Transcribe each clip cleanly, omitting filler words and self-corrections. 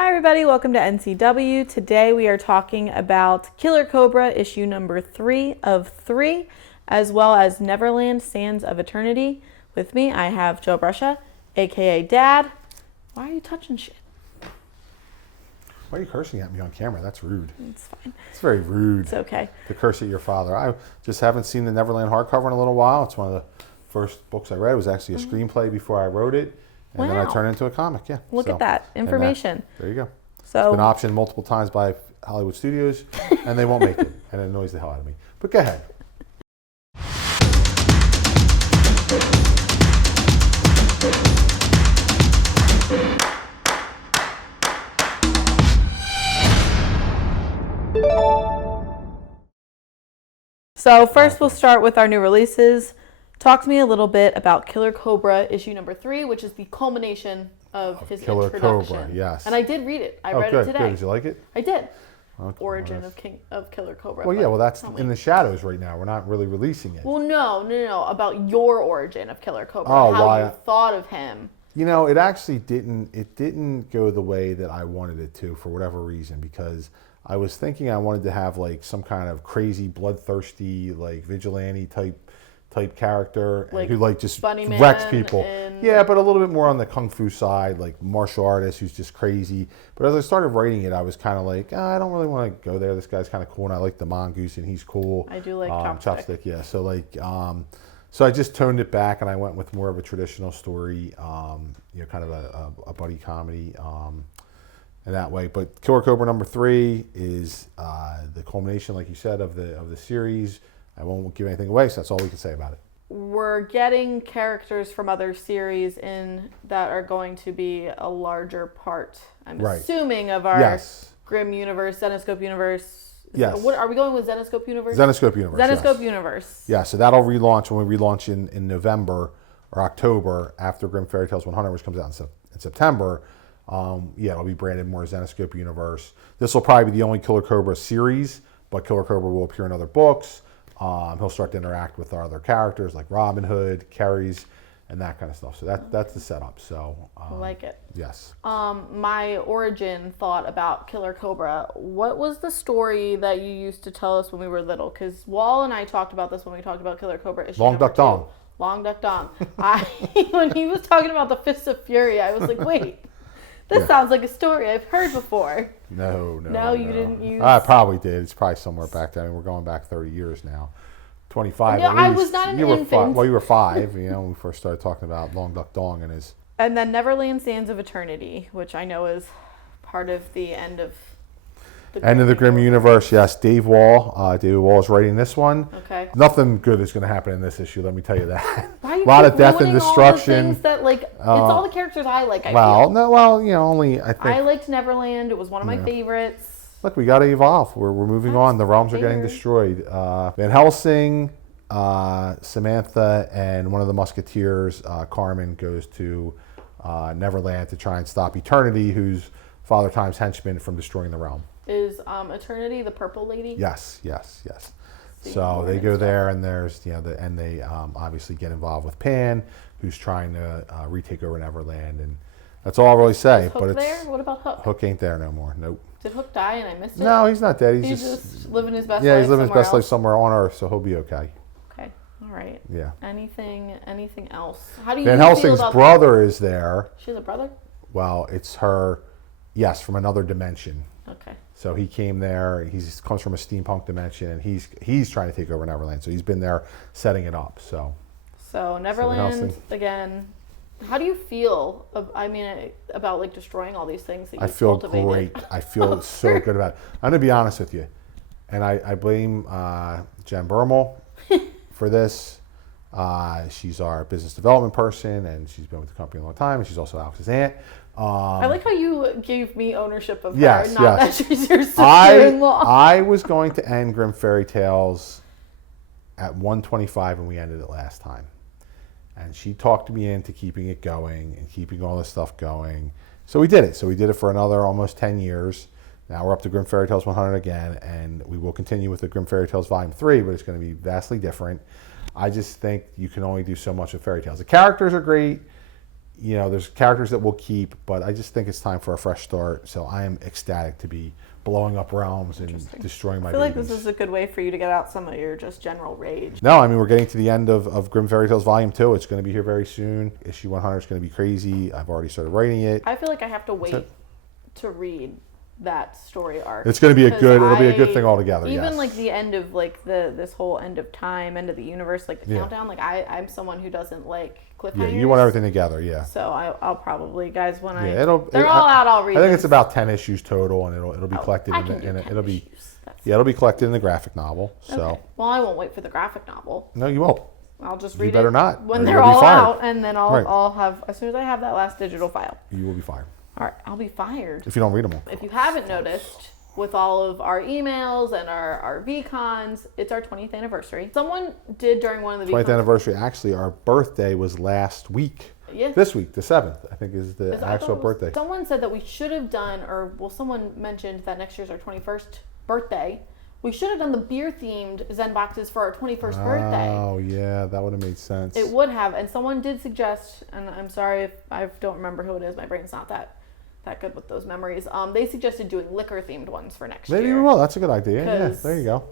Hi everybody, welcome to NCW. Today we are talking about Killer Cobra issue number 3 of 3, as well as Neverland Sands of Eternity. With me, I have Joe Brusha, aka Dad. Why are you touching shit? Why are you cursing at me on camera? That's rude. It's fine. It's very rude. It's okay. To curse at your father. I just haven't seen the Neverland hardcover in a little while. It's one of the first books I read. It was actually a screenplay before I wrote it. And then I turned it into a comic, yeah. Look at that. Information. There you go. So, it's been optioned multiple times by Hollywood studios, and they won't make it. And it annoys the hell out of me. But go ahead. So first we'll start with our new releases. Talk to me a little bit about Killer Cobra issue number 3, which is the culmination of his Killer introduction. Cobra, yes. And I did read it. I read good, it today. Good. Did you like it? I did. Okay, Origin of Killer Cobra. Well, yeah, well, that's in the shadows right now. We're not really releasing it. Well, no. About your origin of Killer Cobra. Oh, how why? you thought of him. You know, it actually didn't go the way that I wanted it to for whatever reason, because I was thinking I wanted to have like some kind of crazy, bloodthirsty, like vigilante type character, Like who like just Bunny wrecks Man people. and- Yeah, but a little bit more on the kung fu side, like martial artist who's just crazy. But as I started writing it, I was kind of like, I don't really want to go there. This guy's kind of cool, and I like the mongoose, and he's cool. I do like Chopstick. Yeah. So like, so I just toned it back, and I went with more of a traditional story, kind of a buddy comedy, in that way. But Killer Cobra number 3 is the culmination, like you said, of the series. I won't give anything away, so that's all we can say about it. We're getting characters from other series in that are going to be a larger part, I'm assuming, of our Grimm universe, Zenescope universe. Yes. What are we going with? Zenescope universe? Zenescope universe. Zenescope universe. Yeah, so that'll relaunch when we relaunch in November or October after Grimm Fairy Tales 100, which comes out in September. It'll be branded more Zenescope universe. This will probably be the only Killer Cobra series, but Killer Cobra will appear in other books. He'll start to interact with our other characters like Robin Hood, Carries, and that kind of stuff. So that's the setup. So I like it. Yes. My origin thought about Killer Cobra. What was the story that you used to tell us when we were little? Because Wall and I talked about this when we talked about Killer Cobra issue Long number Duck Dong. 2. Long Duck Dong. When he was talking about the Fists of Fury, I was like, wait. This sounds like a story I've heard before. No. You didn't use... I probably did. It's probably somewhere back there. I mean, we're going back 30 years now. 25 No, at least. I was not an infant. Well, you were 5, when we first started talking about Long Duck Dong and his... And then Neverland Sands of Eternity, which I know is part of the end of the Grimm universe, yes. David Wall is writing this one. Okay. Nothing good is going to happen in this issue, let me tell you that. Why you a lot of death and all the destruction. things that, like, it's all the characters I like, I feel. Only, I think... I liked Neverland. It was one of my favorites. Look, we got to evolve. We're moving on. The realms are getting destroyed. Van Helsing, Samantha, and one of the Musketeers, Carmen, goes to Neverland to try and stop Eternity, who's Father Time's henchman, from destroying the realm. Is Eternity the purple lady? Yes. So they go there, and there's they obviously get involved with Pan, who's trying to retake over Neverland, and that's all I'll really say. Is Hook but there? What about Hook? Hook ain't there no more. Nope. Did Hook die and I missed it? No, he's not dead. He's just living his best life. Yeah, he's living his best life else? somewhere on Earth, so he'll be okay. Okay, all right. Yeah. Anything else? How do you Van feel Helsing's about brother is there. She has a brother? Well, it's her, yes, from another dimension. Okay. So he came there. He comes from a steampunk dimension, and he's trying to take over Neverland. So he's been there setting it up. So Neverland again. How do you feel? About like destroying all these things that you cultivated? Great. I feel so good about it. I'm gonna be honest with you, and I blame Jen Bermel for this. She's our business development person, and she's been with the company a long time, and she's also Alex's aunt. I like how you gave me ownership of her, yes. that she's your sister-in-law. I was going to end Grimm Fairy Tales at 125, and we ended it last time. And she talked me into keeping it going and keeping all this stuff going. So we did it. So we did it for another almost 10 years. Now we're up to Grimm Fairy Tales 100 again, and we will continue with the Grimm Fairy Tales Volume 3, but it's going to be vastly different. I just think you can only do so much with fairy tales. The characters are great. there's characters that we'll keep, but I just think it's time for a fresh start. So I am ecstatic to be blowing up realms and destroying my I feel like babies. this is a good way for you to get out some of your just general rage. No, I mean, we're getting to the end of Grim Fairy Tales Volume 2. It's going to be here very soon. Issue 100 is going to be crazy. I've already started writing it. I feel like I have to wait to read that story arc. It's going to be it'll be a good thing altogether. Even yes. like the end of like this whole end of time, end of the universe, like the countdown, like I'm someone who doesn't like cliffhangers. Yeah, you want everything together, yeah. So I'll probably, guys, when they're all out, I'll read I think this. it's about 10 issues total, and it'll be collected it'll be collected in the graphic novel. So okay. Well, I won't wait for the graphic novel. No, you won't. I'll just read better it not, when or they're you'll be all fired. out, and then I'll have, as soon as I have that last digital file. You will be fired. All right, I'll be fired. If you don't read them all. If you haven't noticed, with all of our emails and our VCons, it's our 20th anniversary. Someone did during one of the 20th anniversary. Actually, our birthday was last week. Yeah. This week, the 7th, I think, is the actual birthday. Someone said that we should have done, someone mentioned that next year's our 21st birthday. We should have done the beer-themed Zen boxes for our 21st birthday. Oh, yeah, that would have made sense. It would have, and someone did suggest, and I'm sorry if I don't remember who it is, my brain's not that good with those memories. They suggested doing liquor-themed ones for next year. Maybe we will. That's a good idea. Yeah, there you go.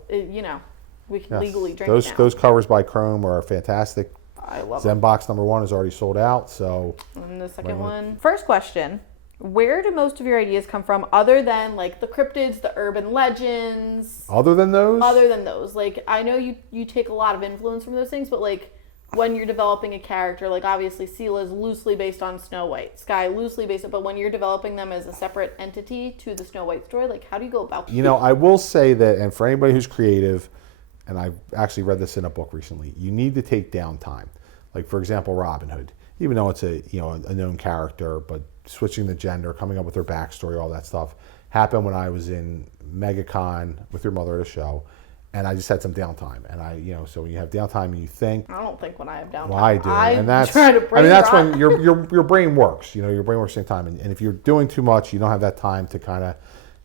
We can legally drink now. Those covers by Chrome are fantastic. I love Zen them. box number 1 is already sold out, so. And the second one. First question. Where do most of your ideas come from other than like the cryptids, the urban legends? Other than those? Other than those. Like, I know you take a lot of influence from those things, but like when you're developing a character, like obviously Sela is loosely based on Snow White, Sky loosely based on, but when you're developing them as a separate entity to the Snow White story, like how do you go about that? I will say that, and for anybody who's creative, and I've actually read this in a book recently, you need to take downtime. Like, for example, Robin Hood, even though it's a known character, but switching the gender, coming up with her backstory, all that stuff happened when I was in MegaCon with your mother at a show, and I just had some downtime. And so when you have downtime and you think. I don't think when I have downtime. Well, I do, and that's. That's when your brain works. Your brain works at the same time, and if you're doing too much, you don't have that time to kind of,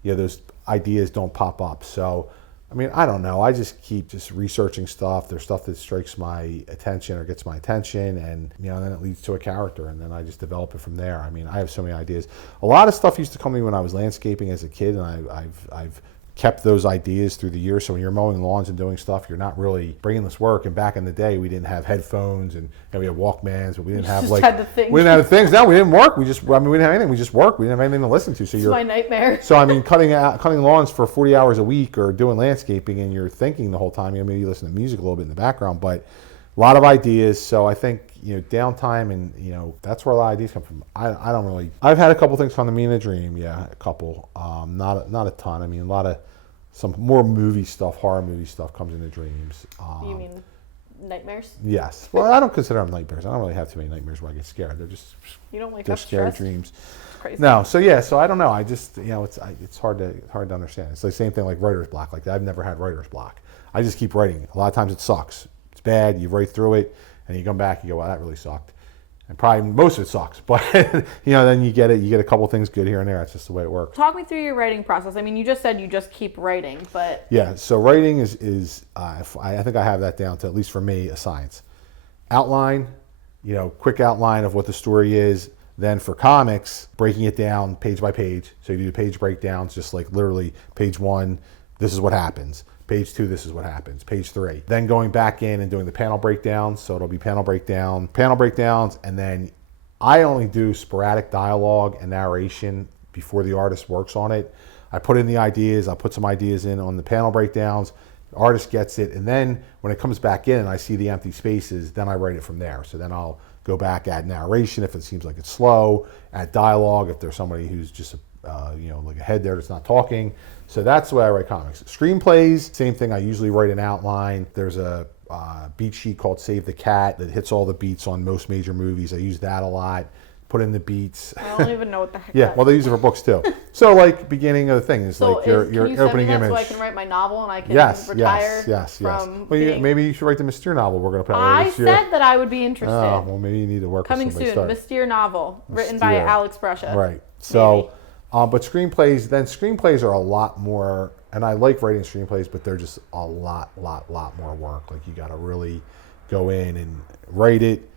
those ideas don't pop up. So. I don't know. I just keep researching stuff. There's stuff that strikes my attention or gets my attention, and then it leads to a character, and then I just develop it from there. I have so many ideas. A lot of stuff used to come to me when I was landscaping as a kid, and I've kept those ideas through the years. So when you're mowing lawns and doing stuff, you're not really brainless work. And back in the day, we didn't have headphones, and we had Walkmans, but we didn't have we didn't have the things. No, we didn't work. We didn't have anything. We just worked. We didn't have anything to listen to. So it's my nightmare. So cutting lawns for 40 hours a week or doing landscaping, and you're thinking the whole time. Maybe you listen to music a little bit in the background, but a lot of ideas. So I think downtime, and that's where a lot of ideas come from. I don't really. I've had a couple things come to me in a dream. Yeah, a couple. Not a ton. A lot of. Some more horror movie stuff comes into dreams. You mean nightmares? Yes. Well, I don't consider them nightmares. I don't really have too many nightmares where I get scared. They're just scary dreams. It's crazy. No, so I don't know. I just it's hard to understand. It's the same thing like writer's block. Like I've never had writer's block. I just keep writing. A lot of times it sucks. It's bad. You write through it, and you come back. You go, well, that really sucked. And probably most of it sucks, but then you get it. You get a couple things good here and there. That's just the way it works. Talk me through your writing process. You just said you just keep writing, but yeah. So writing is I think I have that down to, at least for me, a science. Outline, quick outline of what the story is. Then for comics, breaking it down page by page. So you do the page breakdowns, just like literally page 1, this is what happens. Page 2, this is what happens. Page 3. Then going back in and doing the panel breakdowns. So it'll be panel breakdowns, and then I only do sporadic dialogue and narration before the artist works on it. I put in the ideas. I'll put some ideas in on the panel breakdowns. The artist gets it, and then when it comes back in and I see the empty spaces, then I write it from there. So then I'll go back, add narration if it seems like it's slow, add dialogue if there's somebody who's just like a head there that's not talking. So that's the way I write comics. Screenplays, same thing. I usually write an outline. There's a beat sheet called Save the Cat that hits all the beats on most major movies. I use that a lot. Put in the beats. I don't even know what the heck. Yeah, well, they use it for books too. So like beginning of the thing is like your opening image. So I can write my novel and I can retire. Yes. From well, maybe you should write the Mystere novel we're going to put out later this year. I said that I would be interested. Oh, well, maybe you need to work Coming with somebody. soon, Mystere novel written by Alex Brescia. Right. So, but screenplays are a lot more. And I like writing screenplays, but they're just a lot more work. Like you got to really go in and write it,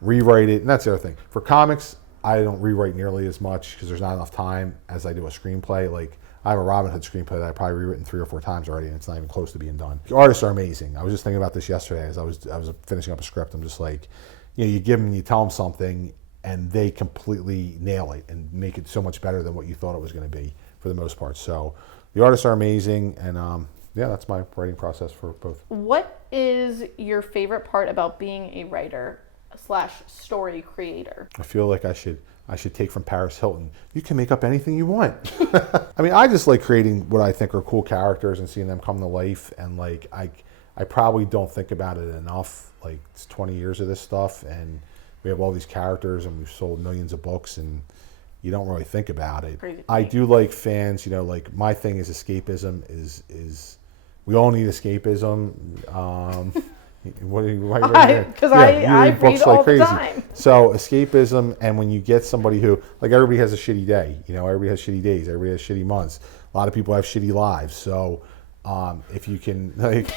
rewrite it. And that's the other thing. For comics, I don't rewrite nearly as much because there's not enough time as I do a screenplay. Like, I have a Robin Hood screenplay that I probably rewritten 3 or 4 times already, and it's not even close to being done. The artists are amazing. I was just thinking about this yesterday as I was finishing up a script. I'm just like, you give them, you tell them something, and they completely nail it and make it so much better than what you thought it was going to be for the most part. So the artists are amazing, and yeah, that's my writing process for both. What is your favorite part about being a writer / story creator? I feel like I should take from Paris Hilton. You can make up anything you want. I mean, I just like creating what I think are cool characters and seeing them come to life. And like, I probably don't think about it enough. Like, it's 20 years of this stuff, and we have all these characters, and we've sold millions of books, and you don't really think about it. I do like fans, like my thing is escapism is we all need escapism. Because I read all the time. So escapism, and when you get somebody who, like, everybody has a shitty day, everybody has shitty days, everybody has shitty months. A lot of people have shitty lives. So if you can, like,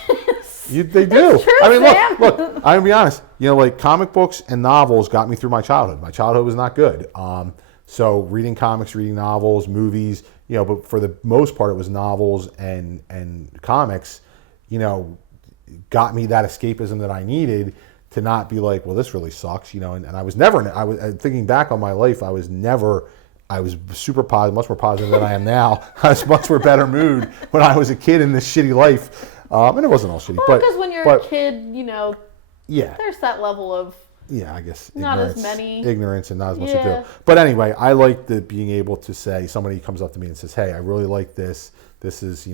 they do. True, I mean, look, I'm gonna be honest. Like, comic books and novels got me through my childhood. My childhood was not good. So reading comics, reading novels, movies, but for the most part, it was novels and comics, got me that escapism that I needed to not be like, well, this really sucks, and I was never, thinking back on my life, I was super positive, much more positive than I am now. I was much more better mood when I was a kid in this shitty life. And it wasn't all shitty. Well, because when you're a kid, yeah, there's that level of, yeah, I guess not as many ignorance and not as much to do. But anyway, I like being able to say, somebody comes up to me and says, hey, I really like this. This is,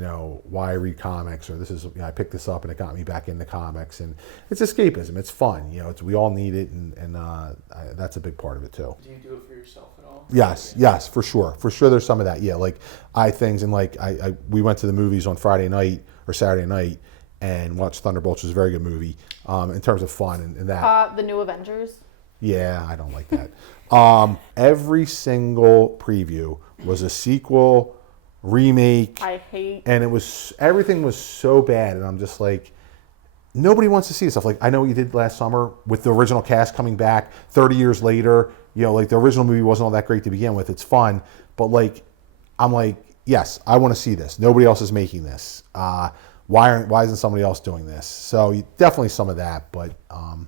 why I read comics, or this is, I picked this up and it got me back into comics. And it's escapism. It's fun. We all need it, and that's a big part of it too. Do you do it for yourself at all? Yes, for sure. For sure there's some of that. Yeah, like we went to the movies on Friday night or Saturday night and watched Thunderbolts, which is a very good movie in terms of fun and that. The new Avengers? Yeah, I don't like that. Every single preview was a sequel, remake. I hate. And everything was so bad, and I'm just like, nobody wants to see this stuff. Like, I know what you did last summer with the original cast coming back 30 years later. Like, the original movie wasn't all that great to begin with. It's fun, but like, I'm like, yes, I want to see this. Nobody else is making this. Why isn't somebody else doing this? So definitely some of that, but I mean,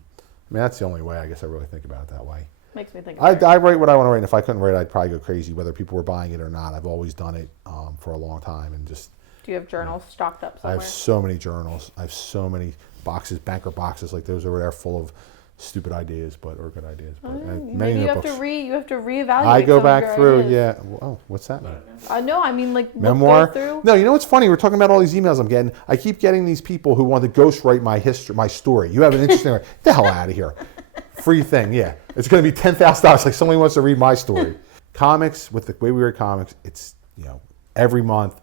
that's the only way I guess I really think about it that way. Makes me think. I write what I want to write, and if I couldn't write, I'd probably go crazy, whether people were buying it or not. I've always done it for a long time, and just. Do you have journals stocked up somewhere? I have so many journals. I have so many boxes, banker boxes like those over there, full of stupid ideas, or good ideas. But maybe you have to reevaluate. I go back your through. ideas. Yeah. Oh, what's that? No, I mean, like, memoir. Go through. No, you know what's funny? We're talking about all these emails I'm getting. I keep getting these people who want to ghostwrite my story. You have an interesting. Get the hell out of here. Free thing, yeah. It's going to be $10,000. Like, somebody wants to read my story. Comics, with the way we read comics, it's every month,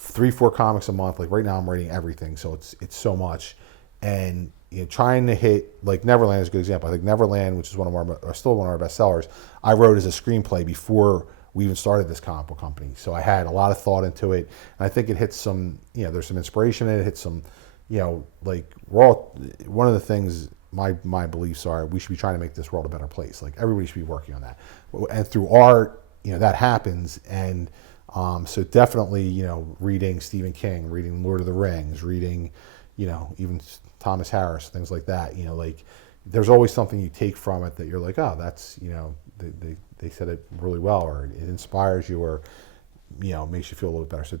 3-4 comics a month. Like, right now, I'm writing everything, so it's so much, and trying to hit, like, Neverland is a good example. I think Neverland, which is still one of our best sellers, I wrote as a screenplay before we even started this comic book company. So I had a lot of thought into it, and I think it hits some. There's some inspiration in it. It hits some. Like, we're all, one of the things. My beliefs are we should be trying to make this world a better place. Like, everybody should be working on that, and through art, that happens. And so definitely, reading Stephen King, reading Lord of the Rings, reading, even Thomas Harris, things like that. Like, there's always something you take from it that you're like, oh, that's they said it really well, or it inspires you, or makes you feel a little bit better. So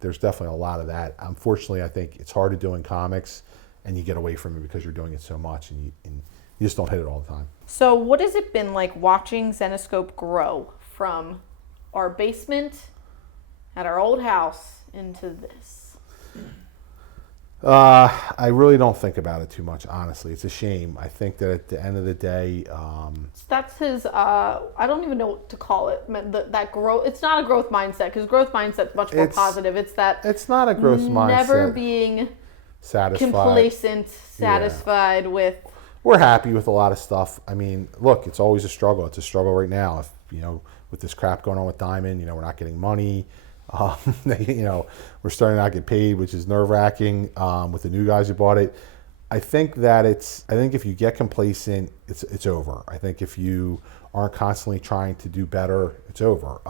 there's definitely a lot of that. Unfortunately, I think it's hard to do in comics. And you get away from it because you're doing it so much, and you just don't hit it all the time. So what has it been like watching Zenescope grow from our basement at our old house into this? I really don't think about it too much, honestly. It's a shame. I think that at the end of the day... that's his, I don't even know what to call it. That growth, it's not a growth mindset, because growth mindset's much more positive. It's not a growth mindset. Never being... satisfied, complacent, satisfied with. We're happy with a lot of stuff. I mean, look, it's always a struggle. It's a struggle right now. If with this crap going on with Diamond, we're not getting money. We're starting to not get paid, which is nerve wracking. With the new guys who bought it, I think that I think if you get complacent, it's over. I think if you aren't constantly trying to do better, it's over.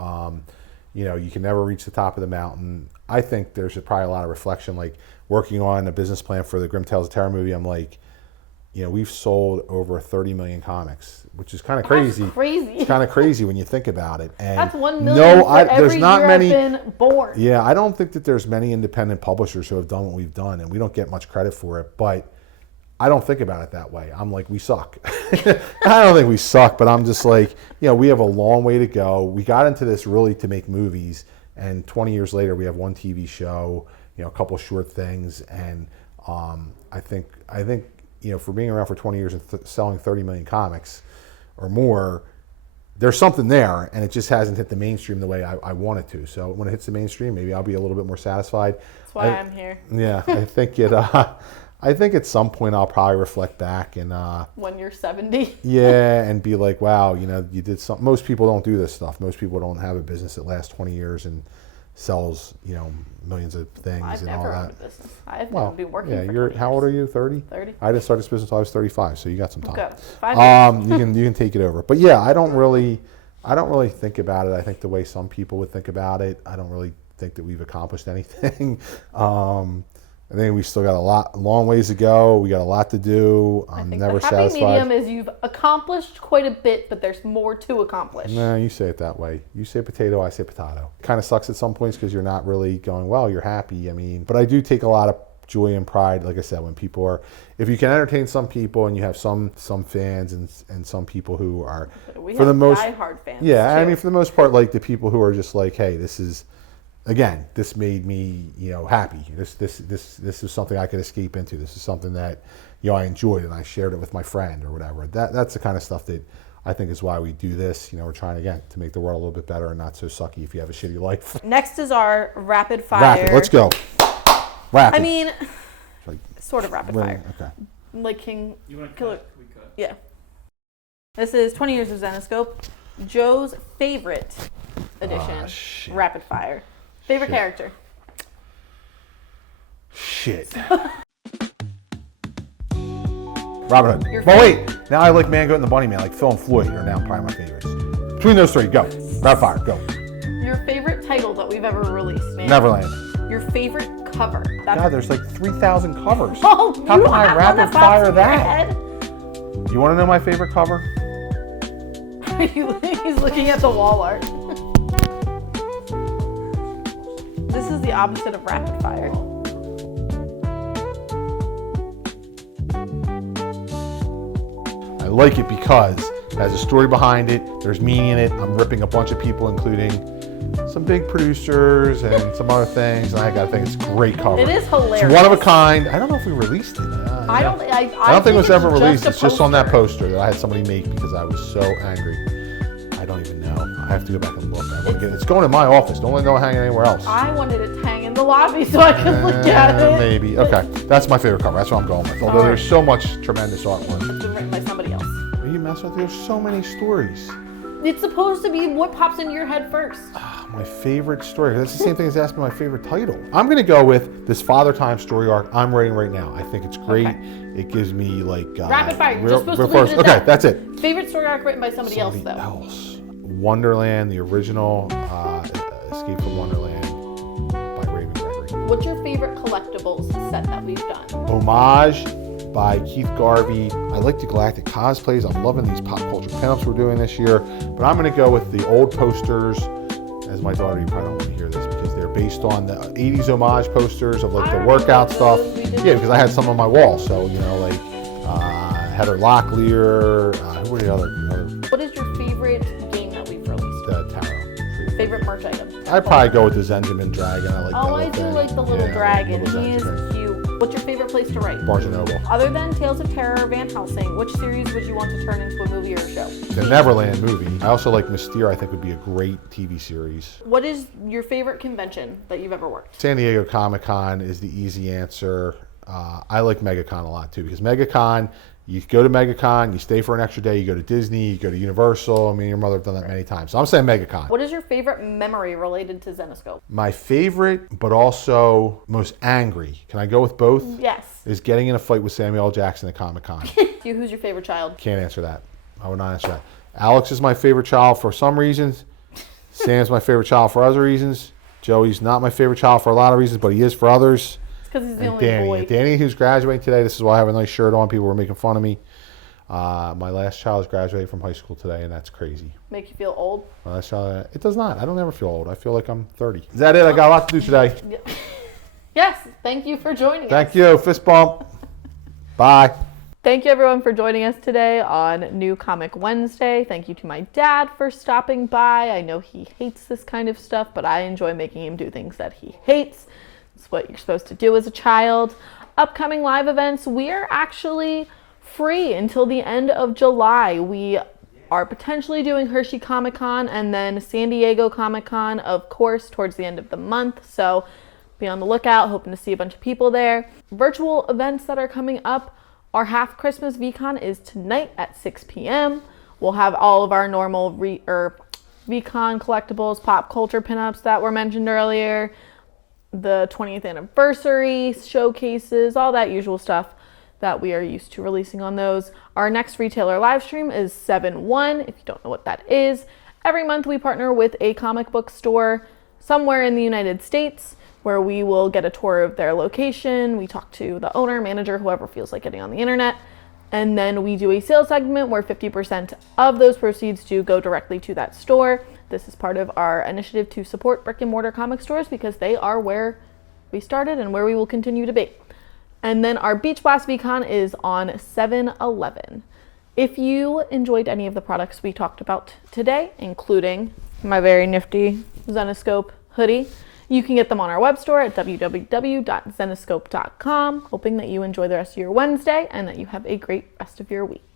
You know, you can never reach the top of the mountain. I think there's probably a lot of reflection, like working on a business plan for the Grim Tales of Terror movie. I'm like, you know, we've sold over 30 million comics, which is kind of crazy. That's crazy. It's kind of crazy when you think about it. And that's 1 million for every year I've been born. Yeah, I don't think that there's many independent publishers who have done what we've done, and we don't get much credit for it. But I don't think about it that way. I'm like, we suck. I don't think we suck, but I'm just like, you know, we have a long way to go. We got into this really to make movies, and 20 years later, we have one TV show, you know, a couple short things, and I think, you know, for being around for 20 years and selling 30 million comics or more, there's something there, and it just hasn't hit the mainstream the way I want it to. So when it hits the mainstream, maybe I'll be a little bit more satisfied. That's why I'm here. Yeah, I think it. I think at some point I'll probably reflect back and when you're 70. Yeah, and be like, wow, you know, you did something. Most people don't do this stuff. Most people don't have a business that lasts 20 years and sells, you know, millions of things. I've and never all owned that. a business. I've been working. Yeah, for you're 20 how old are you? 30. 30. I didn't start this business until I was 35, so you got some time. Okay. 5 years. You can take it over. But yeah, I don't really think about it. I think the way some people would think about it. I don't really think that we've accomplished anything. I think we still got a long ways to go. We got a lot to do. I'm never satisfied. The happy medium is you've accomplished quite a bit, but there's more to accomplish. No, you say it that way. You say potato, I say potato. Kind of sucks at some points because you're not really going, well, you're happy. I mean, but I do take a lot of joy and pride, like I said, when people are, if you can entertain some people and you have some fans and some people who are, for the most, diehard fans. Yeah, too. I mean, for the most part, like the people who are just like, hey, this is, again, this made me, you know, happy. This is something I could escape into. This is something that, you know, I enjoyed and I shared it with my friend or whatever. That's the kind of stuff that I think is why we do this. You know, we're trying, again, to make the world a little bit better and not so sucky if you have a shitty life. Next is our rapid fire. Rapid, let's go. Rapid. I mean, like, sort of rapid fire. Okay. Like King Killer. We cut. Yeah. This is 20 years of Zenescope. Joe's favorite edition. Rapid fire. Favorite character? Shit. Robin Hood. Your But wait, now I like Mangoat and the Bunny Man, like Phil and Floyd are now probably my favorites. Between those three, go. Rapid fire, go. Your favorite title that we've ever released, man? Neverland. Your favorite cover? God, there's like 3,000 covers. Oh, how you can I have one rapid that fire pops in that? your head? You want to know my favorite cover? He's looking at the wall art. This is the opposite of rapid fire. I like it because it has a story behind it. There's meaning in it. I'm ripping a bunch of people, including some big producers and some other things. And I got to think it's a great cover. It is hilarious. It's one of a kind. I don't know if we released it. I don't think it was ever released. It's just on that poster that I had somebody make because I was so angry. I don't even know. I have to go back and look. It's going in my office. Don't let it go hanging anywhere else. I wanted it to hang in the lobby so I could look at it. Maybe. Okay. That's my favorite cover. That's what I'm going with. Although there's so much tremendous artwork. It's been written by somebody else. Are you messing with me? There's so many stories. It's supposed to be what pops into your head first. My favorite story. That's the same thing as asking my favorite title. I'm going to go with this Father Time story arc I'm writing right now. I think it's great. Okay. It gives me like... rapid fire. You're just supposed to leave it at Okay, that's it. Favorite story arc written by somebody else, though. Wonderland, the original Escape from Wonderland by Raven Gregory. What's your favorite collectibles set that we've done? Homage by Keith Garvey. I like the Galactic cosplays. I'm loving these pop culture pinups we're doing this year. But I'm going to go with the old posters. As my daughter, you probably don't want to hear this because they're based on the 80s homage posters of like the workout stuff. Yeah, because I had some on my wall. So, you know, like Heather Locklear. Who were the other? What is your favorite game that we've released? The Tarot. Favorite merch item? I'd probably go with the Zenjamin Dragon. I like that. Oh, I do like the little dragon. He is cute. What's your favorite place to write? Barnes & Noble. Other than Tales of Terror or Van Helsing, which series would you want to turn into a movie or a show? The Neverland movie. I also like Mystere. I think would be a great TV series. What is your favorite convention that you've ever worked? San Diego Comic-Con is the easy answer. I like MegaCon a lot too because MegaCon, You go to MegaCon, you stay for an extra day, you go to Disney, you go to Universal. I mean, your mother have done that many times. So I'm saying MegaCon. What is your favorite memory related to Zenescope? My favorite, but also most angry, can I go with both? Yes. Is getting in a fight with Samuel L. Jackson at Comic-Con. Who's your favorite child? Can't answer that. I would not answer that. Alex is my favorite child for some reasons. Sam's my favorite child for other reasons. Joey's not my favorite child for a lot of reasons, but he is for others. It's because he's the And only Danny. boy. And Danny, who's graduating today, this is why I have a nice shirt on. People were making fun of me. My last child is graduating from high school today, and that's crazy. Make you feel old? My last child, it does not. I don't ever feel old. I feel like I'm 30. Is that it? I got a lot to do today. Yes. Thank you for joining us. Thank you. Fist bump. Bye. Thank you everyone for joining us today on New Comic Wednesday. Thank you to my dad for stopping by. I know he hates this kind of stuff, but I enjoy making him do things that he hates. It's what you're supposed to do as a child. Upcoming live events, we are actually free until the end of July. We are potentially doing Hershey Comic Con and then San Diego Comic Con, of course, towards the end of the month. So be on the lookout, hoping to see a bunch of people there. Virtual events that are coming up. Our half Christmas VCon is tonight at 6 p.m. We'll have all of our normal VCon collectibles, pop culture pinups that were mentioned earlier, the 20th anniversary showcases, all that usual stuff that we are used to releasing on those. Our next retailer live stream is 7/1, if you don't know what that is. Every month we partner with a comic book store somewhere in the United States, where we will get a tour of their location. We talk to the owner, manager, whoever feels like getting on the internet. And then we do a sales segment where 50% of those proceeds do go directly to that store. This is part of our initiative to support brick and mortar comic stores because they are where we started and where we will continue to be. And then our Beach Blast VCon is on 7/11. If you enjoyed any of the products we talked about today, including my very nifty Zenescope hoodie, you can get them on our web store at www.zenescope.com. Hoping that you enjoy the rest of your Wednesday and that you have a great rest of your week.